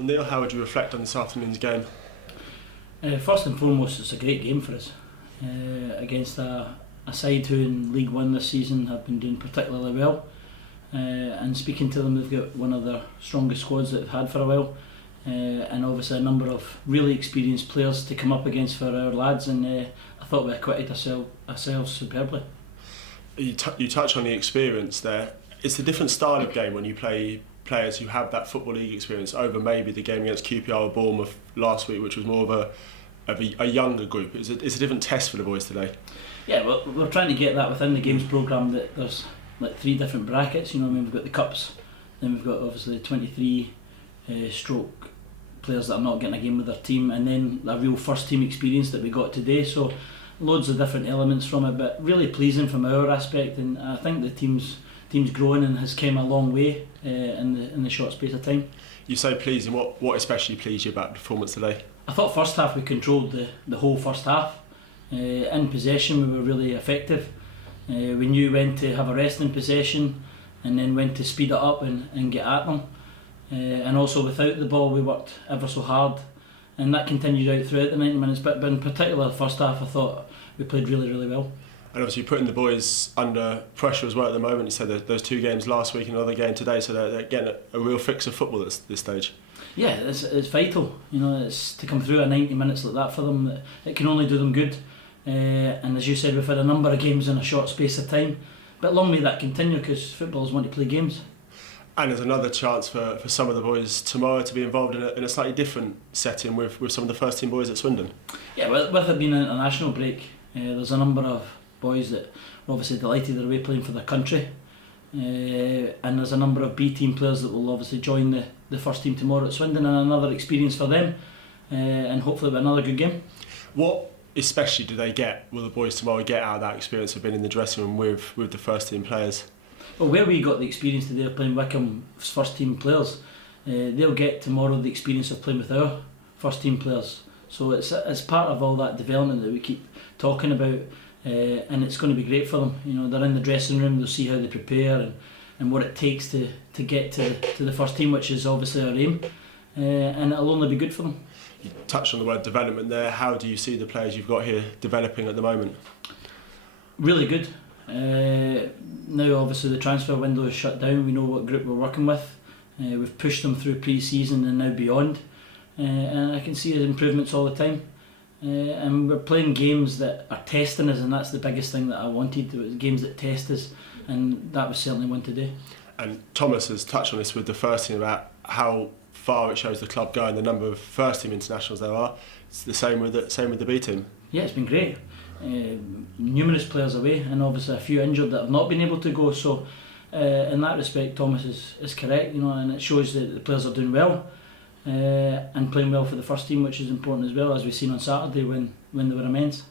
Well, Neil, how would you reflect on this afternoon's game? First and foremost, it's a great game for us against a side who in League One this season have been doing particularly well. And speaking to them, they've got one of their strongest squads that they've had for a while, and obviously a number of really experienced players to come up against for our lads, and I thought we acquitted ourselves superbly. You touch on the experience there. It's a different style of game when you play players who have that Football League experience over maybe the game against QPR or Bournemouth last week, which was more of a younger group. It's a different test for the boys today. Yeah, well, we're trying to get that within the games programme, that there's like 3 different brackets. You know, I mean, we've got the cups, then we've got obviously the 23 stroke players that are not getting a game with their team, and then a real first team experience that we got today. So loads of different elements from it, but really pleasing from our aspect, and I think the team's growing and has come a long way in the short space of time. You say pleasing. What especially pleased you about the performance today? I thought first half we controlled the whole first half. In possession we were really effective. We knew when to have a rest in possession and then when to speed it up and get at them. And also without the ball we worked ever so hard, and that continued out throughout the 90 minutes, but in particular the first half I thought we played really, really well. And obviously putting the boys under pressure as well at the moment. You said that those 2 games last week and another game today, so they're getting a real fix of football at this stage. Yeah, it's vital. You know, it's to come through a 90 minutes like that for them. It can only do them good. And as you said, we've had a number of games in a short space of time, but long may that continue, because footballers want to play games. And there's another chance for some of the boys tomorrow to be involved in a slightly different setting with some of the first team boys at Swindon. Yeah, with it being an international break, there's a number of boys that are obviously delighted they're away playing for their country, and there's a number of B team players that will obviously join the first team tomorrow at Swindon, and another experience for them, and hopefully another good game. What especially will the boys tomorrow get out of that experience of being in the dressing room with the first team players? Well, where we got the experience today of playing Wycombe's first team players, they'll get tomorrow the experience of playing with our first team players. So it's part of all that development that we keep talking about, and it's going to be great for them. You know, they're in the dressing room, they'll see how they prepare and what it takes to get to the first team, which is obviously our aim, and it'll only be good for them. You touched on the word development there. How do you see the players you've got here developing at the moment? Really good. Now obviously the transfer window is shut down, we know what group we're working with. We've pushed them through pre-season and now beyond, and I can see improvements all the time. And we're playing games that are testing us, and that's the biggest thing that I wanted. It was games that test us, and that was certainly one today. And Thomas has touched on this with the first team about how far it shows the club going, the number of first team internationals there are. It's the same with the B team. Yeah, it's been great. Numerous players away, and obviously a few injured that have not been able to go. So in that respect, Thomas is correct. You know, and it shows that the players are doing well and playing well for the first team, which is important as well, as we've seen on Saturday when they were immense.